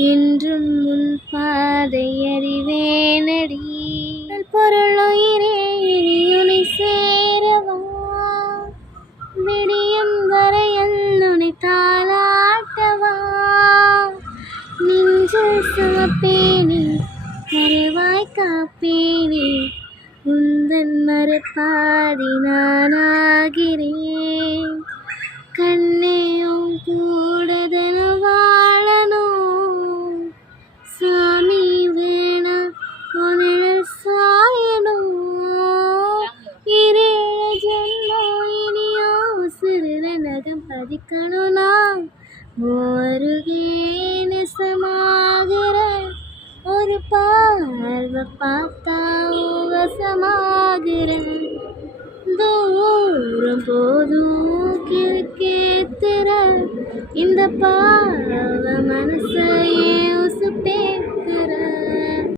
என்றும் முன் பாதை அறிவேனடி. பொருளுயிரே இனி உனை சேரவா, விடியும் வரையில் உனை தாளாட்டவா. நெஞ்சில் சுமப்பேனே கருவாய் காப்பேனே, உந்தன் மறுபாதி நானாகிறேன். கண்ணே உன் கூடதன வாழணும், சாமி வேணா உன்னில் சாயணும். இரேழு ஜென்மம் இனியோ சிறுல நகம் பதிக்கணும். நான் அருகே நெசமாகிற ஒரு பார்வை பார்த்தா வசமாகிற. தூரம் போதும் கிழக்கேத்துற இந்த பார்வை மனசையே உசு